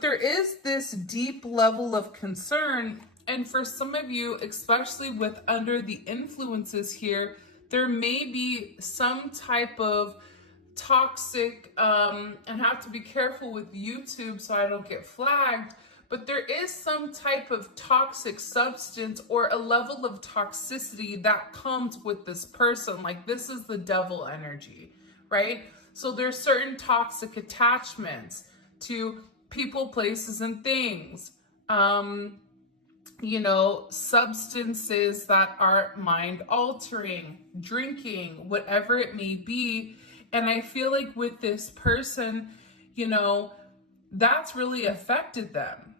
There is this deep level of concern, and for some of you, especially with under the influences here, there may be some type of toxic, and have to be careful with YouTube so I don't get flagged, but there is some type of toxic substance or a level of toxicity that comes with this person. Like, this is the devil energy, right? So there's certain toxic attachments to people, places, and things. Substances that are mind altering, drinking, whatever it may be. And I feel like with this person, that's really affected them,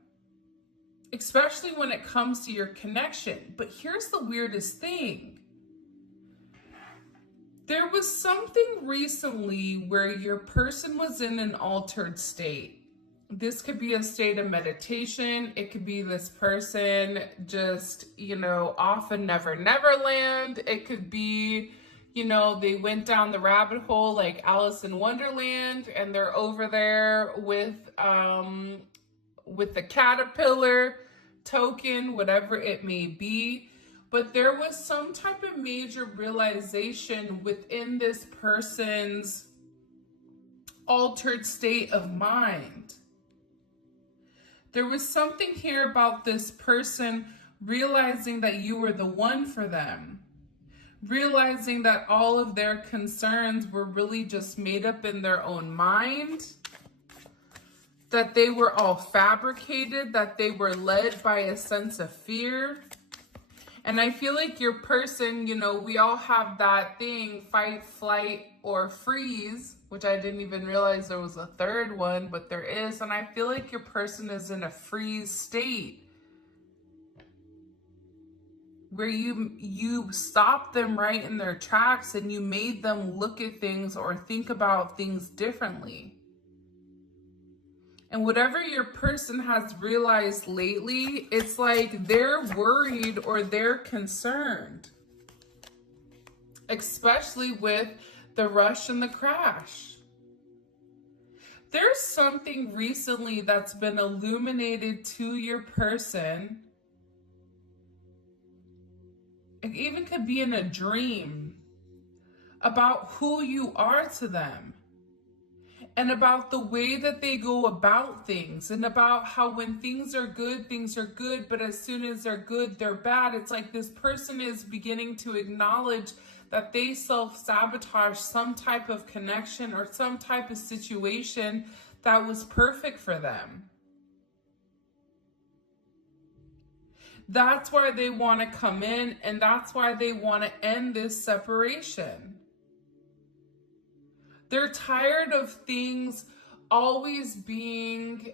especially when it comes to your connection. But here's the weirdest thing. There was something recently where your person was in an altered state. This could be a state of meditation. It could be this person just, off in Never Land. It could be, they went down the rabbit hole like Alice in Wonderland, and they're over there with the caterpillar token, whatever it may be. But there was some type of major realization within this person's altered state of mind. There was something here about this person realizing that you were the one for them, realizing that all of their concerns were really just made up in their own mind, that they were all fabricated, that they were led by a sense of fear. And I feel like your person, we all have that thing, fight, flight, or freeze, which I didn't even realize there was a third one, but there is. And I feel like your person is in a freeze state where you stopped them right in their tracks and you made them look at things or think about things differently. And whatever your person has realized lately, it's like they're worried or they're concerned, especially with the rush and the crash. There's something recently that's been illuminated to your person. It even could be in a dream about who you are to them, and about the way that they go about things, and about how when things are good, but as soon as they're good, they're bad. It's like this person is beginning to acknowledge that they self-sabotage some type of connection or some type of situation that was perfect for them. That's why they want to come in, and that's why they want to end this separation. They're tired of things always being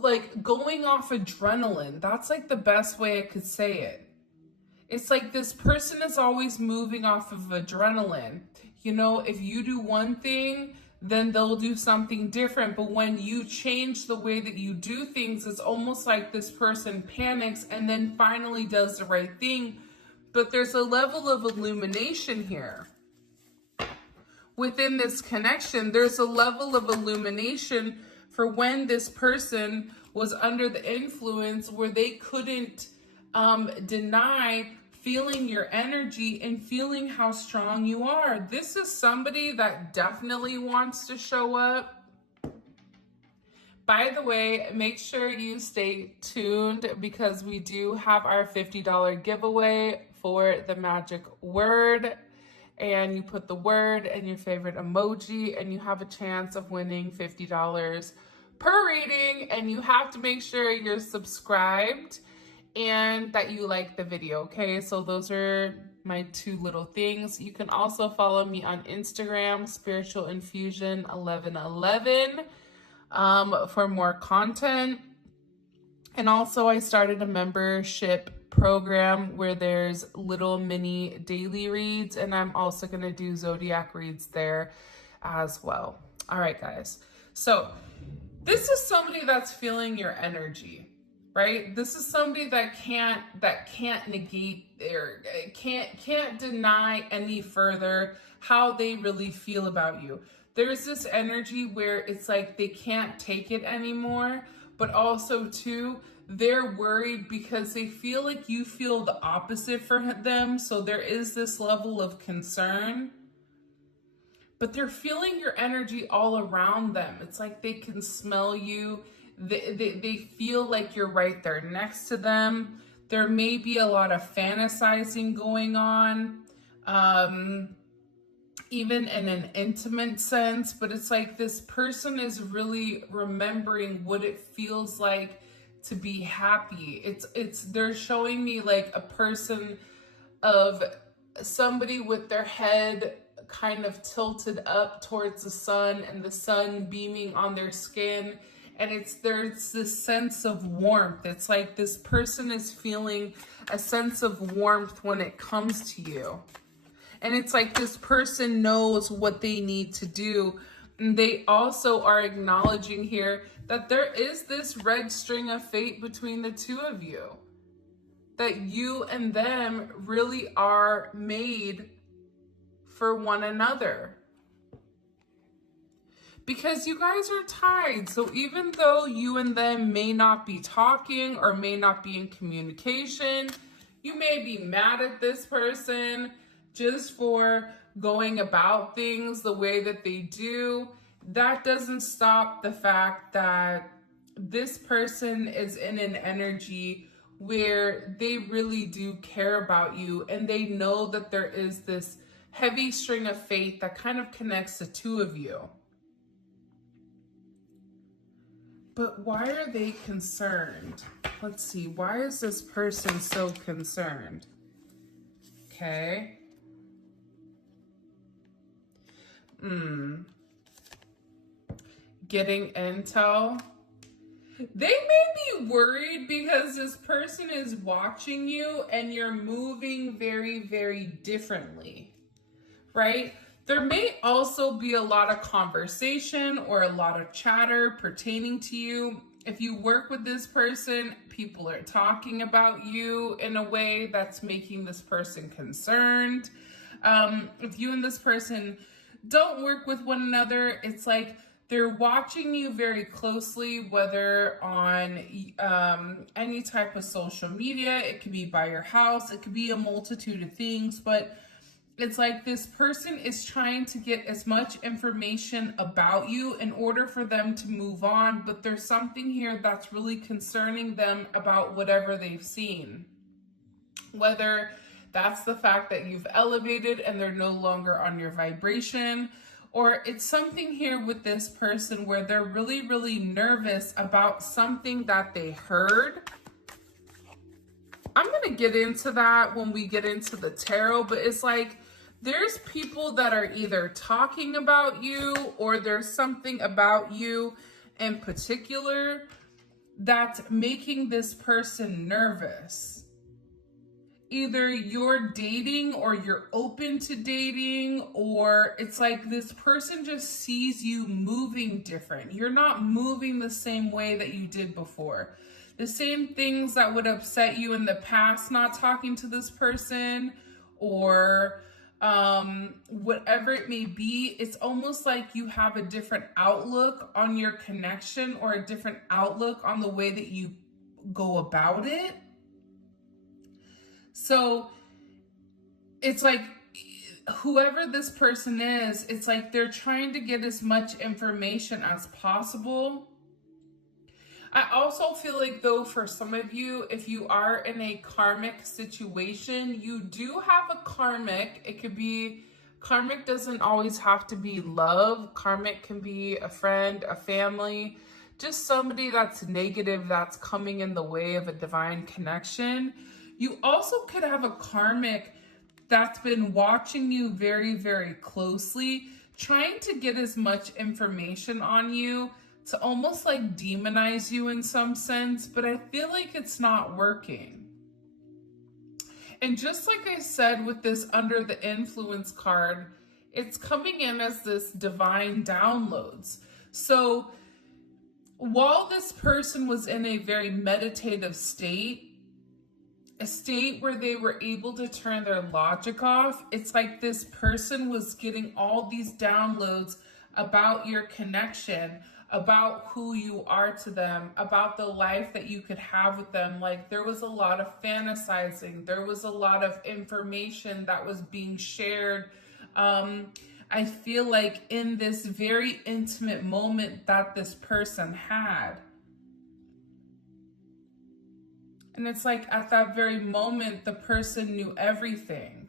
like going off adrenaline. That's like the best way I could say it. It's like this person is always moving off of adrenaline. If you do one thing, then they'll do something different. But when you change the way that you do things, it's almost like this person panics and then finally does the right thing. But there's a level of illumination here. Within this connection, there's a level of illumination for when this person was under the influence where they couldn't deny feeling your energy and feeling how strong you are. This is somebody that definitely wants to show up. By the way, make sure you stay tuned because we do have our $50 giveaway for the magic word. And you put the word and your favorite emoji and you have a chance of winning $50 per reading. And you have to make sure you're subscribed and that you like the video, okay? So those are my two little things. You can also follow me on Instagram, Spiritual Infusion 1111, for more content. And also I started a membership program where there's little mini daily reads, and I'm also going to do zodiac reads there as well. All right, guys. So this is somebody that's feeling your energy, right? This is somebody that can't negate or can't deny any further how they really feel about you. There's this energy where it's like they can't take it anymore, but also too, they're worried because they feel like you feel the opposite for them. So there is this level of concern, but they're feeling your energy all around them. It's like they can smell you. They feel like you're right there next to them. There may be a lot of fantasizing going on, even in an intimate sense, but it's like this person is really remembering what it feels like to be happy. They're showing me like a person of somebody with their head kind of tilted up towards the sun and the sun beaming on their skin. And there's this sense of warmth. It's like this person is feeling a sense of warmth when it comes to you. And it's like this person knows what they need to do. And they also are acknowledging here that there is this red string of fate between the two of you. That you and them really are made for one another. Because you guys are tied. So even though you and them may not be talking or may not be in communication, you may be mad at this person just for going about things the way that they do. That doesn't stop the fact that this person is in an energy where they really do care about you, and they know that there is this heavy string of fate that kind of connects the two of you. But why are they concerned? Let's see. Why is this person so concerned? Okay. Getting intel. They may be worried because this person is watching you and you're moving very, very differently, right? There may also be a lot of conversation or a lot of chatter pertaining to you. If you work with this person, people are talking about you in a way that's making this person concerned. If you and this person don't work with one another, it's like they're watching you very closely, whether on any type of social media. It could be by your house. It could be a multitude of things, but it's like this person is trying to get as much information about you in order for them to move on, but there's something here that's really concerning them about whatever they've seen. Whether that's the fact that you've elevated and they're no longer on your vibration, or it's something here with this person where they're really, really nervous about something that they heard. I'm going to get into that when we get into the tarot, but it's like there's people that are either talking about you or there's something about you in particular that's making this person nervous. Either you're dating or you're open to dating, or it's like this person just sees you moving different. You're not moving the same way that you did before. The same things that would upset you in the past, not talking to this person or whatever it may be, it's almost like you have a different outlook on your connection or a different outlook on the way that you go about it. So it's like whoever this person is, it's like they're trying to get as much information as possible. I also feel like, though, for some of you, if you are in a karmic situation, you do have a karmic. It could be, karmic doesn't always have to be love. Karmic can be a friend, a family, just somebody that's negative that's coming in the way of a divine connection. You also could have a karmic that's been watching you very, very closely, trying to get as much information on you to almost like demonize you in some sense, but I feel like it's not working. And just like I said with this under the influence card, it's coming in as this divine downloads. So while this person was in a very meditative state, a state where they were able to turn their logic off. It's like this person was getting all these downloads about your connection, about who you are to them, about the life that you could have with them. Like, there was a lot of fantasizing. There was a lot of information that was being shared. I feel like in this very intimate moment that this person had. And it's like at that very moment, the person knew everything.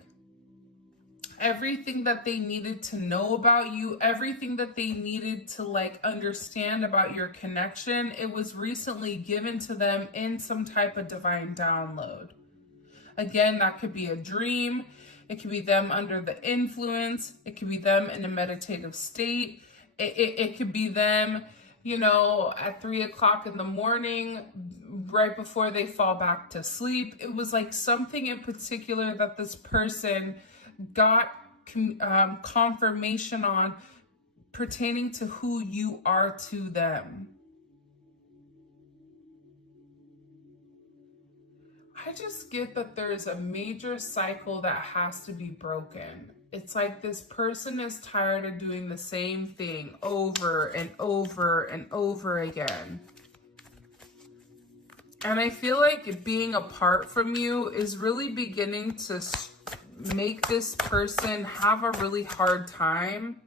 Everything that they needed to know about you, everything that they needed to like understand about your connection, it was recently given to them in some type of divine download. Again, that could be a dream. It could be them under the influence. It could be them in a meditative state. It could be them, you know, at 3 o'clock in the morning, right before they fall back to sleep. It was like something in particular that this person got confirmation on pertaining to who you are to them. I just get that there's a major cycle that has to be broken. It's like this person is tired of doing the same thing over and over and over again. And I feel like being apart from you is really beginning to make this person have a really hard time.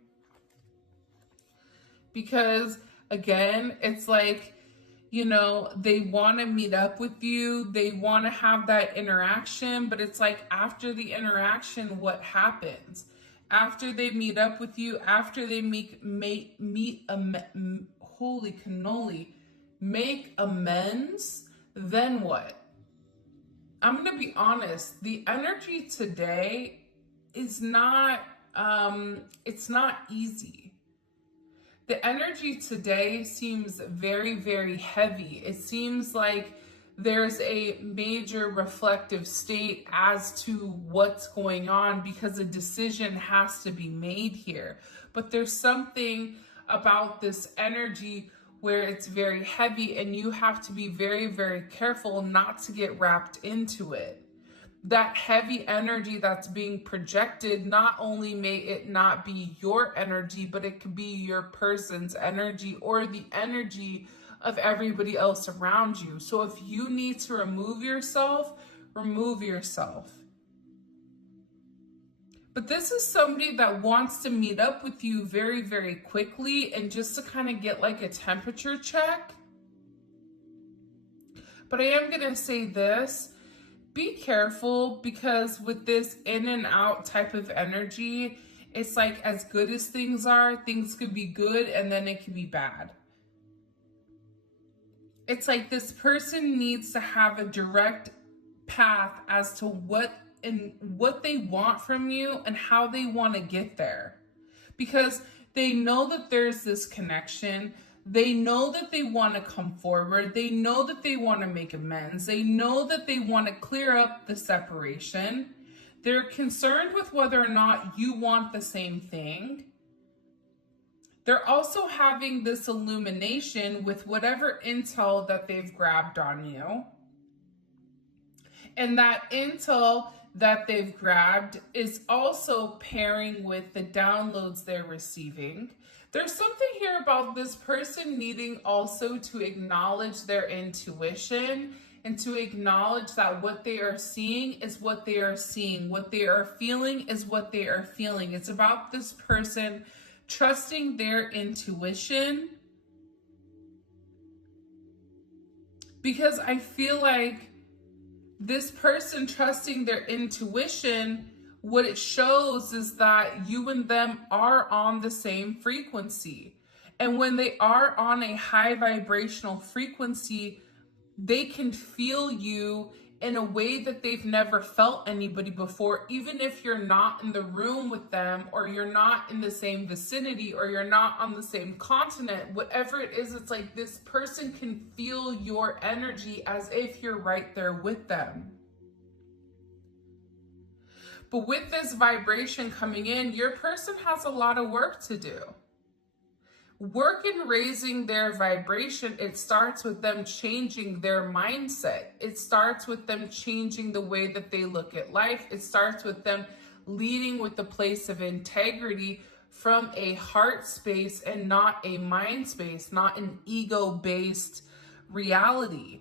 Because again, it's like, you know, they want to meet up with you. They want to have that interaction, but it's like after the interaction, what happens? After they meet up with you, after they holy cannoli, make amends, then what? I'm going to be honest. The energy today is not, it's not easy. The energy today seems very, very heavy. It seems like there's a major reflective state as to what's going on because a decision has to be made here. But there's something about this energy where it's very heavy and you have to be very, very careful not to get wrapped into it. That heavy energy that's being projected, not only may it not be your energy, but it could be your person's energy or the energy of everybody else around you. So if you need to remove yourself, remove yourself. But this is somebody that wants to meet up with you very, very quickly and just to kind of get like a temperature check. But I am going to say this. Be careful, because with this in and out type of energy, it's like as good as things are, things could be good and then it could be bad. It's like this person needs to have a direct path as to what they want from you and how they want to get there. Because they know that there's this connection. They know that they want to come forward. They know that they want to make amends. They know that they want to clear up the separation. They're concerned with whether or not you want the same thing. They're also having this illumination with whatever intel that they've grabbed on you. And that intel that they've grabbed is also pairing with the downloads they're receiving. There's something here about this person needing also to acknowledge their intuition and to acknowledge that what they are seeing is what they are seeing. What they are feeling is what they are feeling. It's about this person trusting their intuition. Because I feel like this person trusting their intuition, what it shows is that you and them are on the same frequency. And when they are on a high vibrational frequency, they can feel you in a way that they've never felt anybody before, even if you're not in the room with them, or you're not in the same vicinity, or you're not on the same continent. Whatever it is, it's like this person can feel your energy as if you're right there with them. But with this vibration coming in, your person has a lot of work to do. work in raising their vibration. It starts with them changing their mindset. It starts with them changing the way that they look at life. It starts with them leading with the place of integrity from a heart space and not a mind space, not an ego-based reality.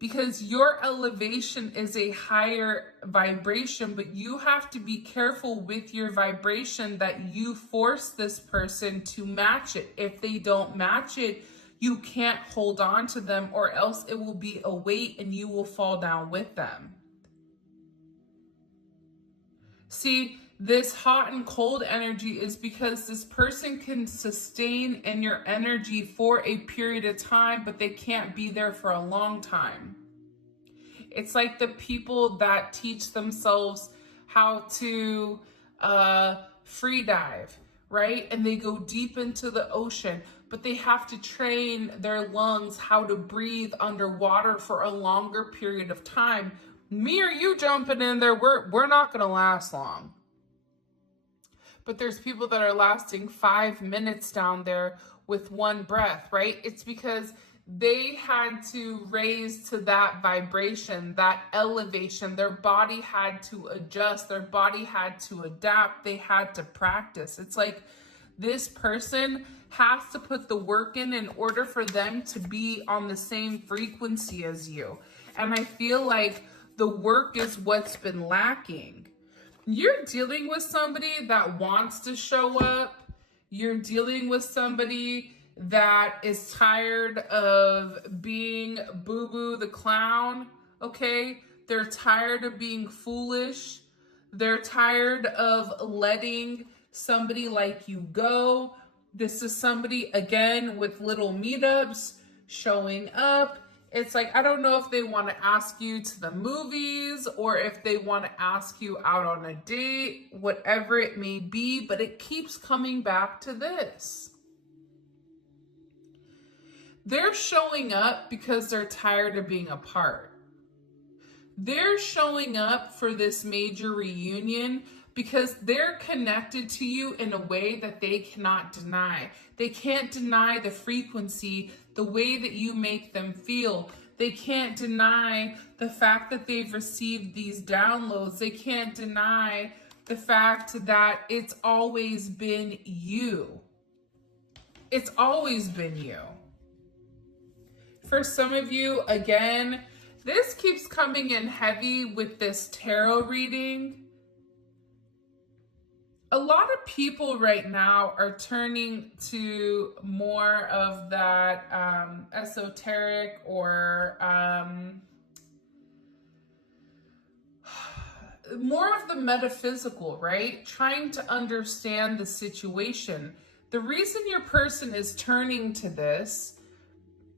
Because your elevation is a higher vibration, but you have to be careful with your vibration that you force this person to match it. If they don't match it, you can't hold on to them, or else it will be a weight and you will fall down with them. See, this hot and cold energy is because this person can sustain in your energy for a period of time, but they can't be there for a long time. It's like the people that teach themselves how to free dive, right? And they go deep into the ocean, but they have to train their lungs how to breathe underwater for a longer period of time. Me or you jumping in there, we're not going to last long. But there's people that are lasting 5 minutes down there with one breath, right? It's because they had to raise to that vibration, that elevation. Their body had to adjust. Their body had to adapt. They had to practice. It's like this person has to put the work in order for them to be on the same frequency as you. And I feel like the work is what's been lacking. You're dealing with somebody that wants to show up. You're dealing with somebody that is tired of being Boo-Boo the clown, okay? They're tired of being foolish. They're tired of letting somebody like you go. This is somebody, again, with little meetups, showing up. It's like, I don't know if they want to ask you to the movies or if they want to ask you out on a date, whatever it may be, but it keeps coming back to this. They're showing up because they're tired of being apart. They're showing up for this major reunion because they're connected to you in a way that they cannot deny. They can't deny the frequency, the way that you make them feel. They can't deny the fact that they've received these downloads. They can't deny the fact that it's always been you. It's always been you. For some of you, again, this keeps coming in heavy with this tarot reading. A lot of people right now are turning to more of that esoteric or more of the metaphysical, right? Trying to understand the situation. The reason your person is turning to this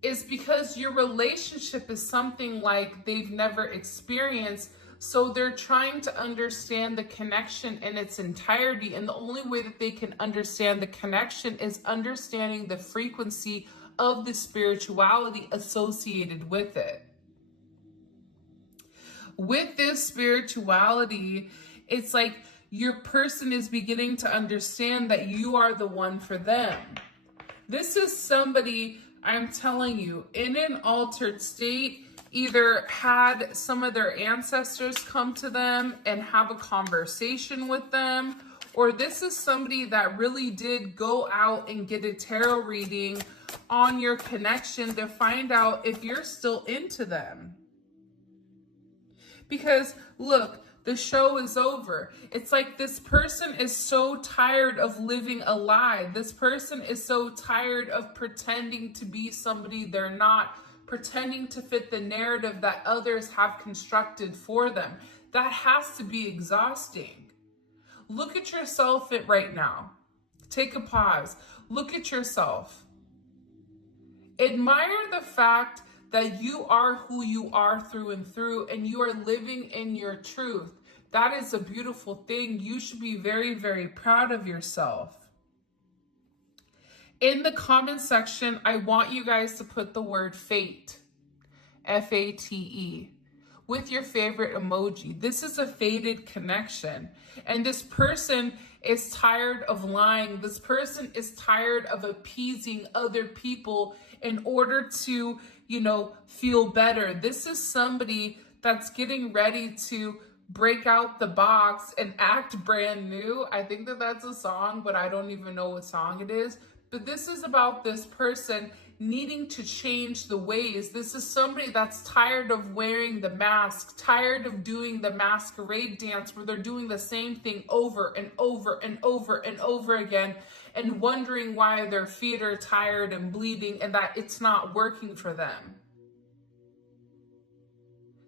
is because your relationship is something like they've never experienced. So they're trying to understand the connection in its entirety. And the only way that they can understand the connection is understanding the frequency of the spirituality associated with it. With this spirituality, it's like your person is beginning to understand that you are the one for them. This is somebody, I'm telling you, in an altered state, either had some of their ancestors come to them and have a conversation with them, or this is somebody that really did go out and get a tarot reading on your connection to find out if you're still into them. Because look, the show is over. It's like this person is so tired of living a lie. This person is so tired of pretending to be somebody they're not, pretending to fit the narrative that others have constructed for them. That has to be exhausting. Look at yourself right now. Take a pause. Look at yourself. Admire the fact that you are who you are through and through, and you are living in your truth. That is a beautiful thing. You should be very, very proud of yourself. In the comment section, I want you guys to put the word fate, F-A-T-E, with your favorite emoji. This is a fated connection. And this person is tired of lying. This person is tired of appeasing other people in order to, feel better. This is somebody that's getting ready to break out the box and act brand new. I think that that's a song, but I don't even know what song it is. But this is about this person needing to change the ways. This is somebody that's tired of wearing the mask, tired of doing the masquerade dance where they're doing the same thing over and over and over and over again, and wondering why their feet are tired and bleeding and that it's not working for them.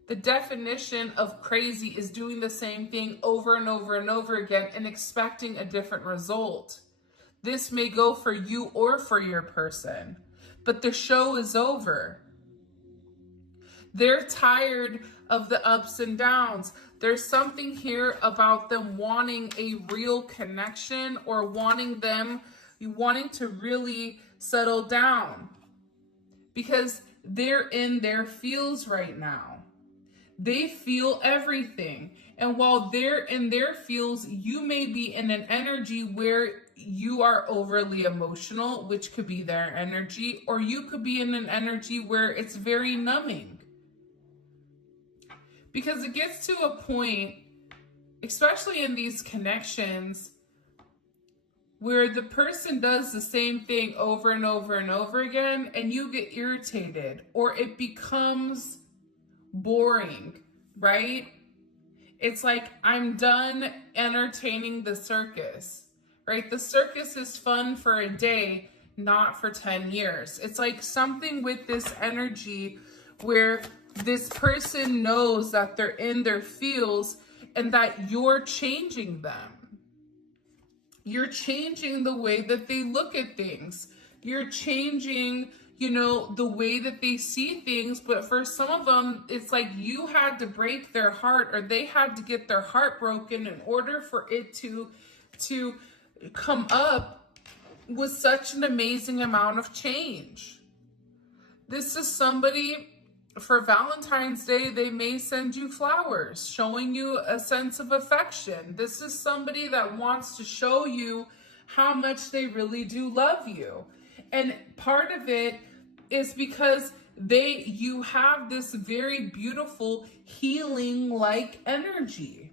The definition of crazy is doing the same thing over and over and over again and expecting a different result. This may go for you or for your person, but the show is over. They're tired of the ups and downs. There's something here about them wanting a real connection or wanting to really settle down because they're in their feels right now. They feel everything. And while they're in their feels, you may be in an energy where you are overly emotional, which could be their energy, or you could be in an energy where it's very numbing. Because it gets to a point, especially in these connections, where the person does the same thing over and over and over again, and you get irritated, or it becomes boring, right? It's like, I'm done entertaining the circus, right? The circus is fun for a day, not for 10 years. It's like something with this energy where this person knows that they're in their feels and that you're changing them. You're changing the way that they look at things. You're changing the way that they see things, but for some of them, it's like you had to break their heart, or they had to get their heart broken in order for it to come up with such an amazing amount of change. This is somebody, for Valentine's Day, they may send you flowers, showing you a sense of affection. This is somebody that wants to show you how much they really do love you. And part of it is because you have this very beautiful healing-like energy.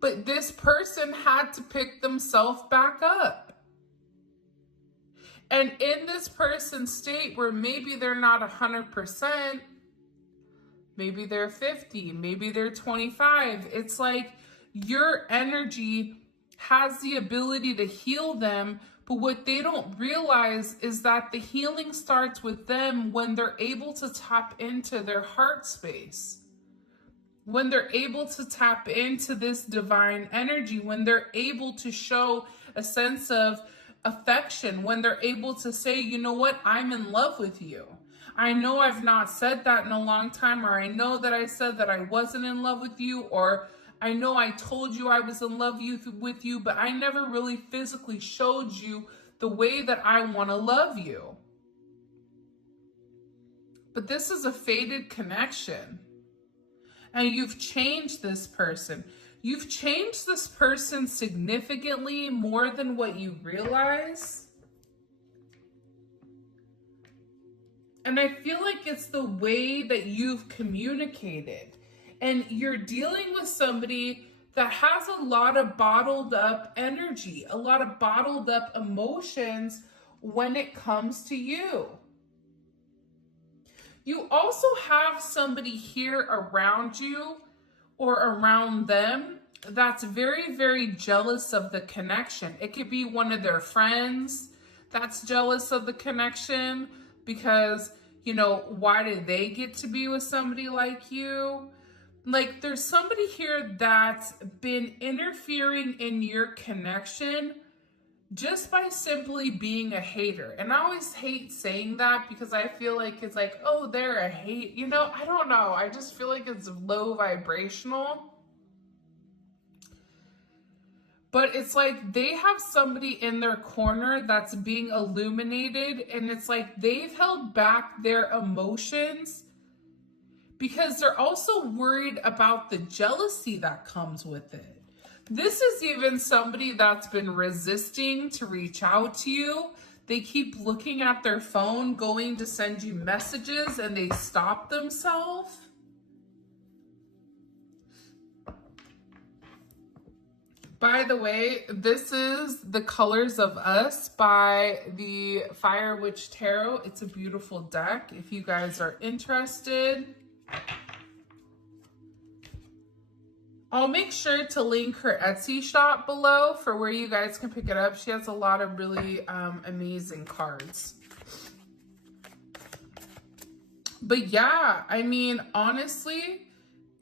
But this person had to pick themselves back up. And in this person's state where maybe they're not 100%, maybe they're 50, maybe they're 25, it's like your energy has the ability to heal them. But what they don't realize is that the healing starts with them when they're able to tap into their heart space. When they're able to tap into this divine energy, when they're able to show a sense of affection, when they're able to say, you know what, I'm in love with you. I know I've not said that in a long time, or I know that I said that I wasn't in love with you, or I know I told you I was in love with you, but I never really physically showed you the way that I want to love you. But this is a fated connection. And you've changed this person. You've changed this person significantly more than what you realize. And I feel like it's the way that you've communicated. And you're dealing with somebody that has a lot of bottled up energy, a lot of bottled up emotions when it comes to you. You also have somebody here around you or around them that's very, very jealous of the connection. It could be one of their friends that's jealous of the connection because, why did they get to be with somebody like you? Like, there's somebody here that's been interfering in your connection just by simply being a hater. And I always hate saying that because I feel like it's like, oh, they're a hate. I don't know. I just feel like it's low vibrational. But it's like they have somebody in their corner that's being illuminated, and it's like they've held back their emotions because they're also worried about the jealousy that comes with it. This is even somebody that's been resisting to reach out to you. They keep looking at their phone, going to send you messages, and they stop themselves. By the way, this is The Colors of Us by the Fire Witch Tarot. It's a beautiful deck if you guys are interested. I'll make sure to link her Etsy shop below for where you guys can pick it up. She has a lot of really amazing cards. But yeah, I mean, honestly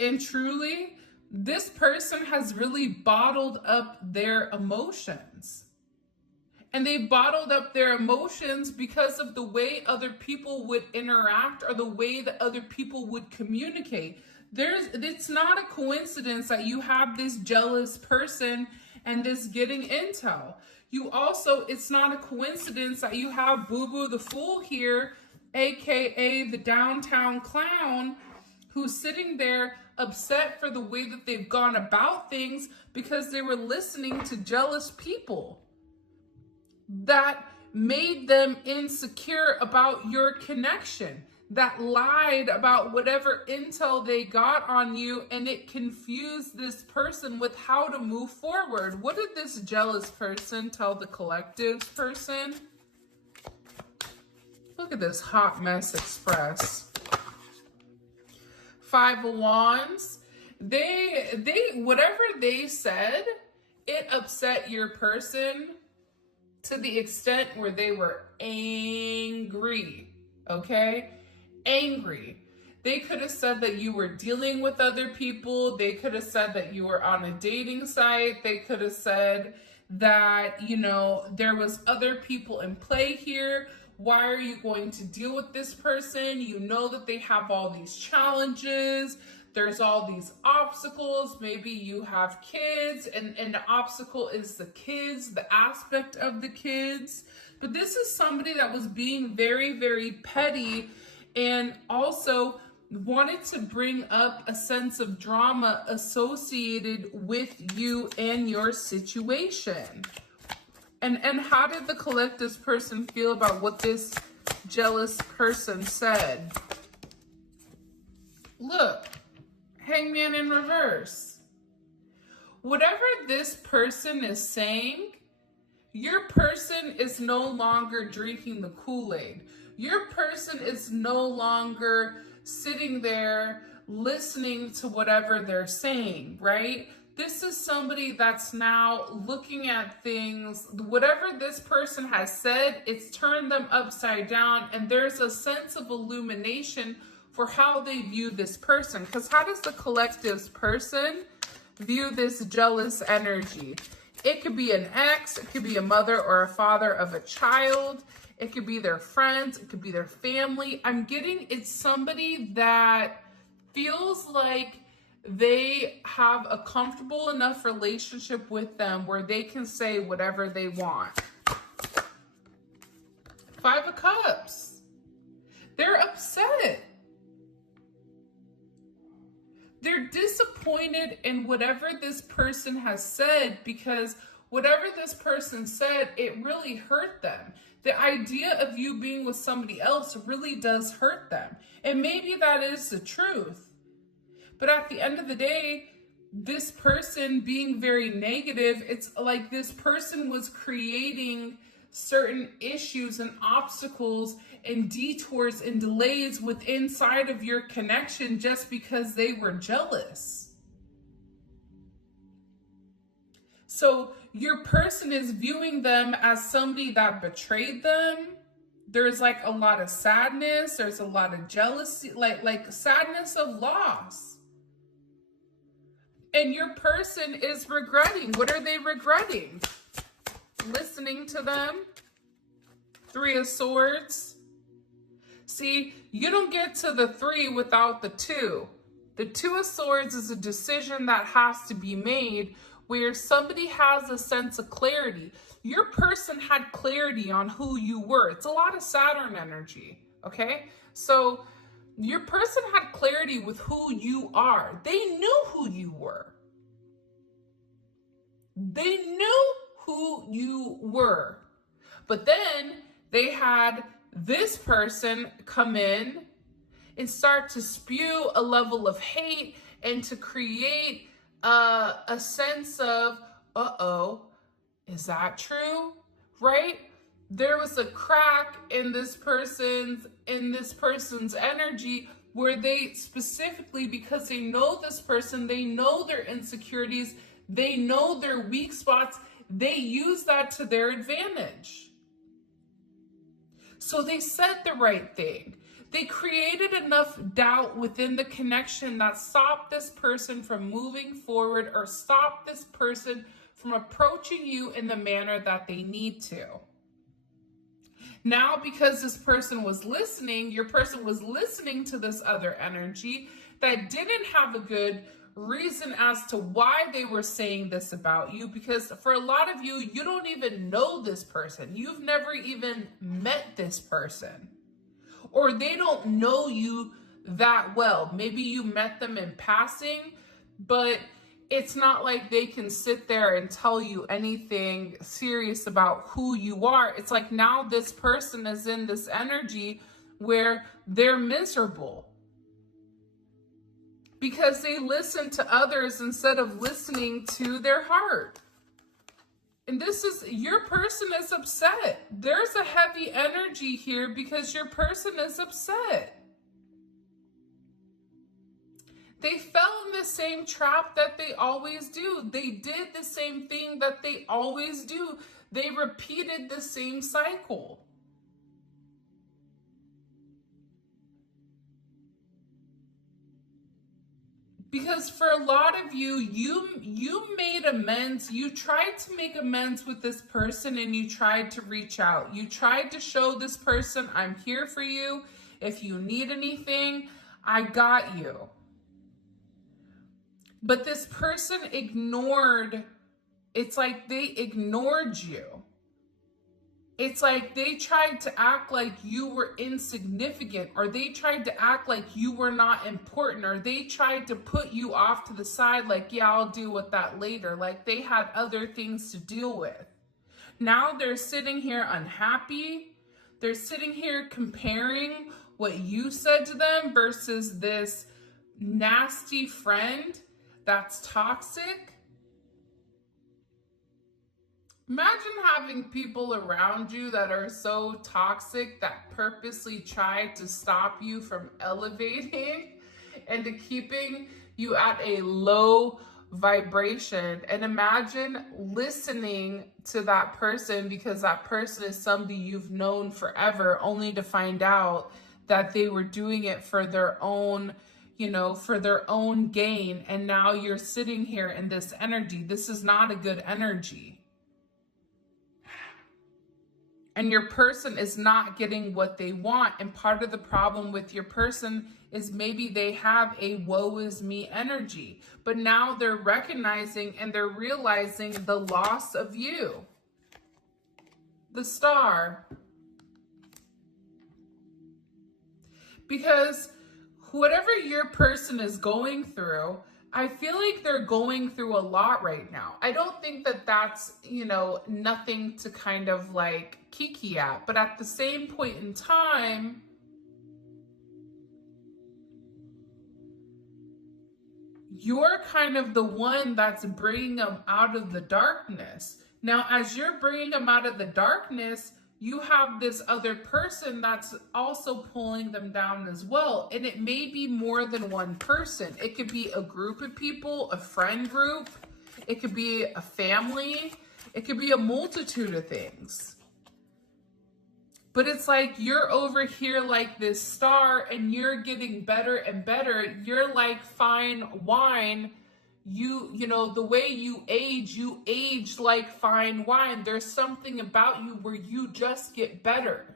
and truly, this person has really bottled up their emotions. And they bottled up their emotions because of the way other people would interact or the way that other people would communicate. It's not a coincidence that you have this jealous person and this getting intel. It's not a coincidence that you have Boo Boo the Fool here, aka the downtown clown, who's sitting there upset for the way that they've gone about things because they were listening to jealous people that made them insecure about your connection, that lied about whatever intel they got on you, and it confused this person with how to move forward. What did this jealous person tell the collective's person? Look at this hot mess express. 5 of Wands. Whatever they said, it upset your person to the extent where they were angry, okay? Angry. They could have said that you were dealing with other people. They could have said that you were on a dating site. They could have said that, you know, there was other people in play here. Why are you going to deal with this person? You know that they have all these challenges. There's all these obstacles. Maybe you have kids and the obstacle is the kids, the aspect of the kids. But this is somebody that was being very, very petty and also wanted to bring up a sense of drama associated with you and your situation. And how did the collective's person feel about what this jealous person said? Look, Hangman in reverse. Whatever this person is saying, your person is no longer drinking the Kool-Aid. Your person is no longer sitting there listening to whatever they're saying, right? This is somebody that's now looking at things, whatever this person has said, it's turned them upside down, and there's a sense of illumination for how they view this person. Because how does the collective's person view this jealous energy? It could be an ex, it could be a mother or a father of a child, it could be their friends, it could be their family. I'm getting it's somebody that feels like they have a comfortable enough relationship with them where they can say whatever they want. 5 of Cups. They're upset. They're disappointed in whatever this person has said because whatever this person said, it really hurt them. The idea of you being with somebody else really does hurt them. And maybe that is the truth. But at the end of the day, this person being very negative, it's like this person was creating certain issues and obstacles and detours and delays within inside of your connection just because they were jealous. So your person is viewing them as somebody that betrayed them. There's like a lot of sadness. There's a lot of jealousy, like sadness of loss. And your person is regretting. What are they regretting? Listening to them. 3 of Swords. See, you don't get to the 3 without the 2. The 2 of Swords is a decision that has to be made where somebody has a sense of clarity. Your person had clarity on who you were. It's a lot of Saturn energy, okay? So your person had clarity with who you are. They knew who you were. They knew who you were. But then they had this person come in and start to spew a level of hate and to create a sense of, uh-oh, is that true? Right? There was a crack in this person's energy where they specifically, because they know this person, they know their insecurities, they know their weak spots, they use that to their advantage. So they said the right thing. They created enough doubt within the connection that stopped this person from moving forward or stopped this person from approaching you in the manner that they need to. Now, because this person was listening, your person was listening to this other energy that didn't have a good reason as to why they were saying this about you, because for a lot of you, you don't even know this person. You've never even met this person, or they don't know you that well. Maybe you met them in passing, but it's not like they can sit there and tell you anything serious about who you are. It's like now this person is in this energy where they're miserable because they listen to others instead of listening to their heart. And this is, your person is upset. There's a heavy energy here because your person is upset. They fell in the same trap that they always do. They did the same thing that they always do. They repeated the same cycle. Because for a lot of you, you made amends. You tried to make amends with this person and you tried to reach out. You tried to show this person, I'm here for you. If you need anything, I got you. But this person ignored, it's like they ignored you. It's like they tried to act like you were insignificant, or they tried to act like you were not important, or they tried to put you off to the side like, yeah, I'll deal with that later. Like they had other things to deal with. Now they're sitting here unhappy. They're sitting here comparing what you said to them versus this nasty friend that's toxic. Imagine having people around you that are so toxic that purposely try to stop you from elevating and to keeping you at a low vibration. And imagine listening to that person because that person is somebody you've known forever, only to find out that they were doing it for their own, for their own gain. And now you're sitting here in this energy. This is not a good energy. And your person is not getting what they want. And part of the problem with your person is maybe they have a woe is me energy, but now they're recognizing and they're realizing the loss of you. The Star. Because whatever your person is going through, I feel like they're going through a lot right now. I don't think that that's, nothing to kind of like kiki at, but at the same point in time, you're kind of the one that's bringing them out of the darkness. Now, as you're bringing them out of the darkness, you have this other person that's also pulling them down as well. And it may be more than one person. It could be a group of people, a friend group. It could be a family. It could be a multitude of things. But it's like you're over here like this star and you're getting better and better. You're like fine wine. The way you age like fine wine. There's something about you where you just get better.